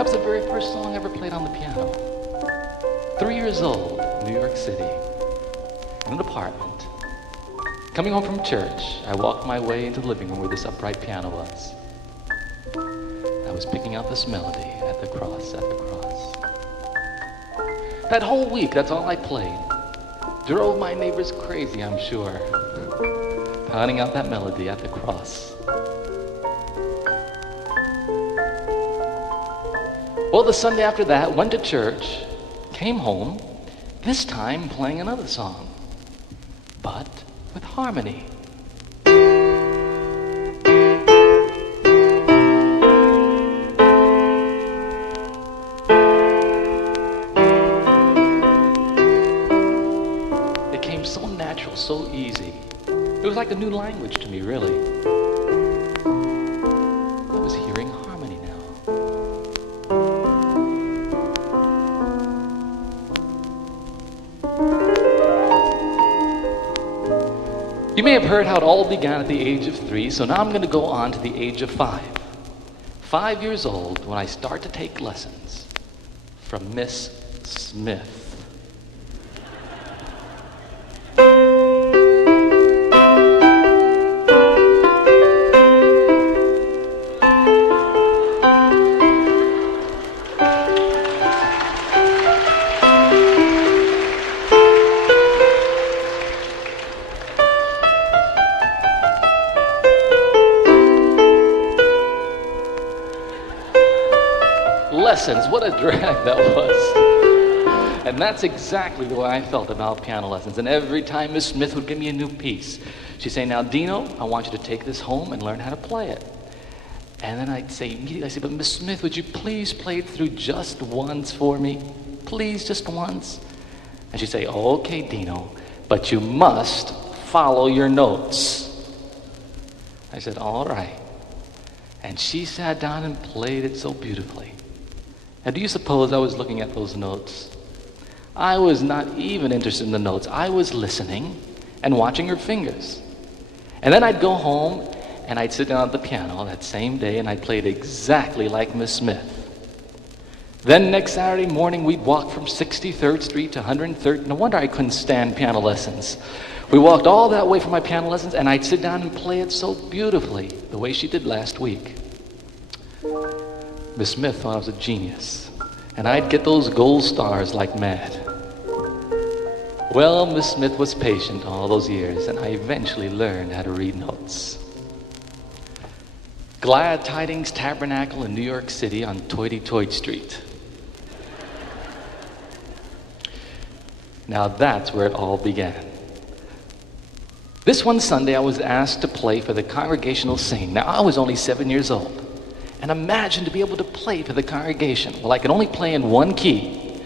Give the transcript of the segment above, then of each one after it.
That was the very first song I ever played on the piano. 3 years old, New York City, in an apartment. Coming home from church, I walked my way into the living room where this upright piano was. I was picking out this melody at the cross, at the cross. That whole week, that's all I played. Drove my neighbors crazy, I'm sure. Pounding out that melody at the cross. Well, the Sunday after that, went to church, came home, this time playing another song, but with harmony. It came so natural, so easy. It was like a new language to me, really. I was hearing harmony now. You may have heard how it all began at the age of 3, so now I'm going to go on to the age of 5. 5 years old when I start to take lessons from Miss Smith. Lessons, what a drag that was. And that's exactly the way I felt about piano lessons. And every time Miss Smith would give me a new piece, she'd say, now Dino, I want you to take this home and learn how to play it. And then I'd say immediately, I'd say, but Miss Smith, would you please play it through just once for me? Please, just once. And she'd say, okay, Dino, but you must follow your notes. I said, all right. And she sat down and played it so beautifully. And do you suppose I was looking at those notes? I was not even interested in the notes. I was listening and watching her fingers. And then I'd go home and I'd sit down at the piano that same day and I'd play it exactly like Miss Smith. Then next Saturday morning we'd walk from 63rd Street to 103rd. No wonder I couldn't stand piano lessons. We walked all that way for my piano lessons and I'd sit down and play it so beautifully, the way she did last week. Miss Smith thought I was a genius, and I'd get those gold stars like mad. Well, Miss Smith was patient all those years, and I eventually learned how to read notes. Glad Tidings Tabernacle in New York City on Hoity-Toity Street. Now that's where it all began. This one Sunday I was asked to play for the congregational singing. Now I was only 7 years old. And imagine to be able to play for the congregation. Well, I could only play in one key,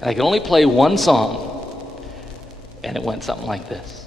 and I could only play one song, and it went something like this.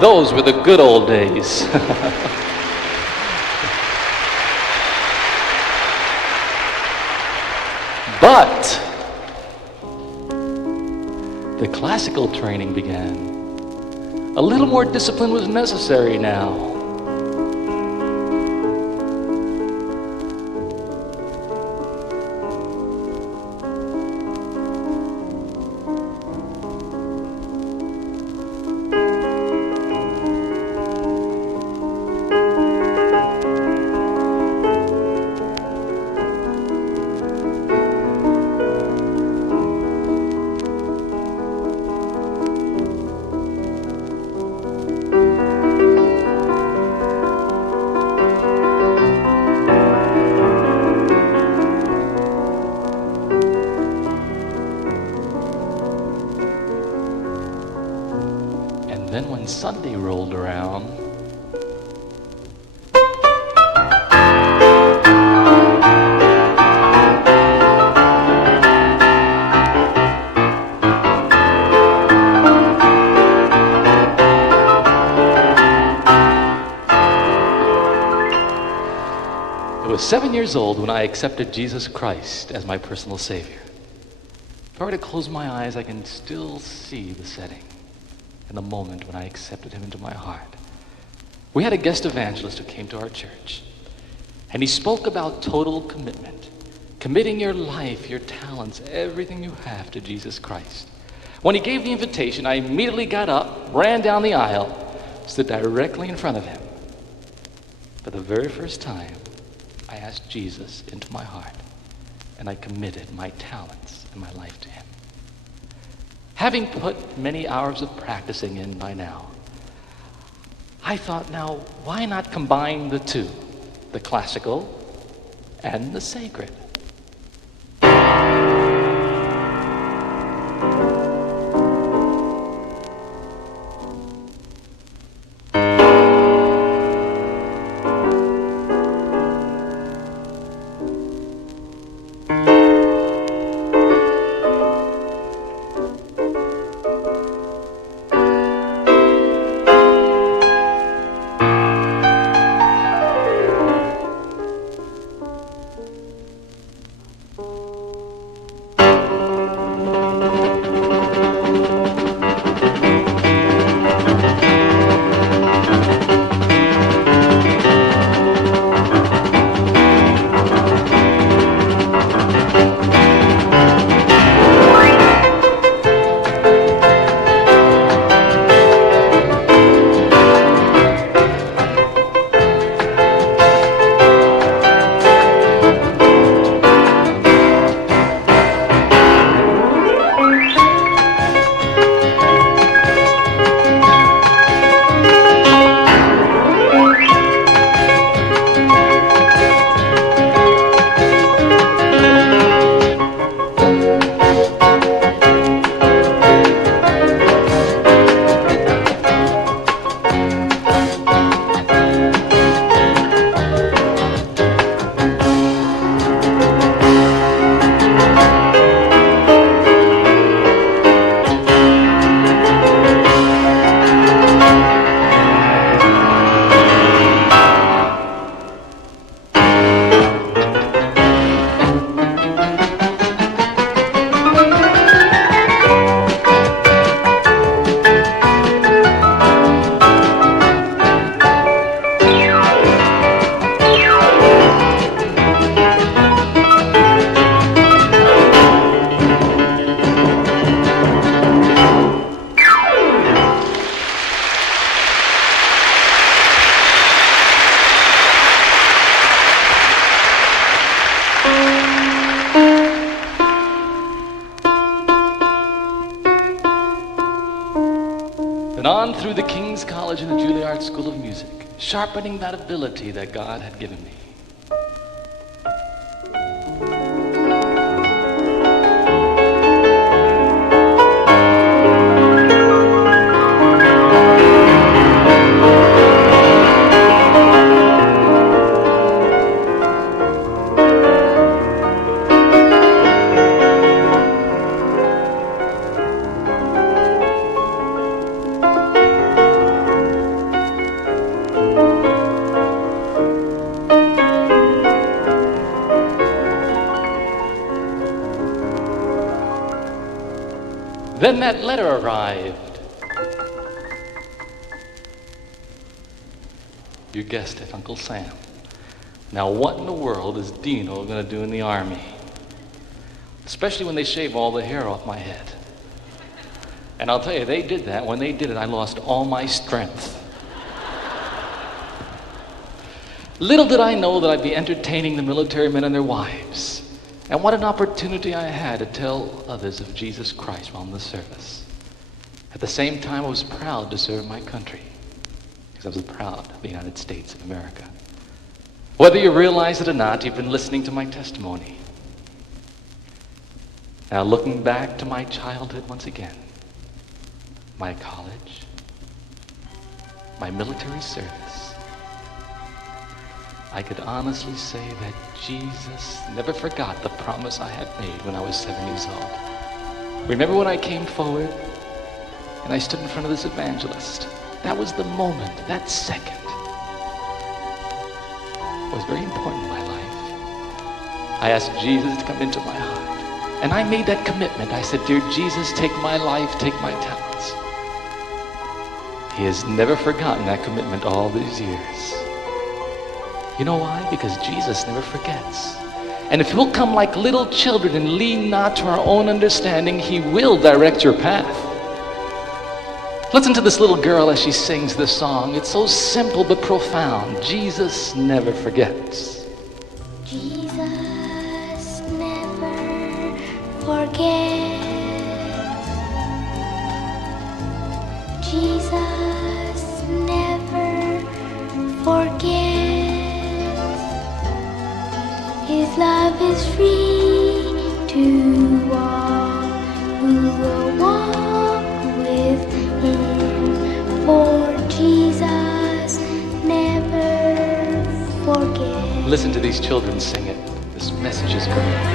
Those were the good old days. But the classical training began. A little more discipline was necessary now. when Sunday rolled around, I was 7 years old when I accepted Jesus Christ as my personal Savior. If I were to close my eyes, I can still see the setting and the moment when I accepted him into my heart. We had a guest evangelist who came to our church, and he spoke about total commitment, committing your life, your talents, everything you have to Jesus Christ. When he gave the invitation, I immediately got up, ran down the aisle, stood directly in front of him. For the very first time, I asked Jesus into my heart, and I committed my talents and my life to him. Having put many hours of practicing in by now, I thought, now, why not combine the two, the classical and the sacred? And on through the King's College and the Juliard School of Music, sharpening that ability that God had given me. Then that letter arrived. You guessed it, Uncle Sam. Now what in the world is Dino going to do in the Army? Especially when they shave all the hair off my head. And I'll tell you, they did that. When they did it, I lost all my strength. Little did I know that I'd be entertaining the military men and their wives. And what an opportunity I had to tell others of Jesus Christ while in the service. At the same time, I was proud to serve my country, because I was proud of the United States of America. Whether you realize it or not, you've been listening to my testimony. Now, looking back to my childhood once again, my college, my military service, I could honestly say that Jesus never forgot the promise I had made when I was 7 years old. Remember when I came forward and I stood in front of this evangelist? That was the moment, that second, was very important in my life. I asked Jesus to come into my heart, and I made that commitment. I said, "Dear Jesus, take my life, take my talents." He has never forgotten that commitment all these years. You know why? Because Jesus never forgets. And if we'll come like little children and lean not to our own understanding, He will direct your path. Listen to this little girl as she sings this song. It's so simple but profound. Jesus never forgets. Jesus never forgets. Jesus never forgets. His love is free to all who will walk with Him, for Jesus never forgets. Listen to these children sing it. This message is great.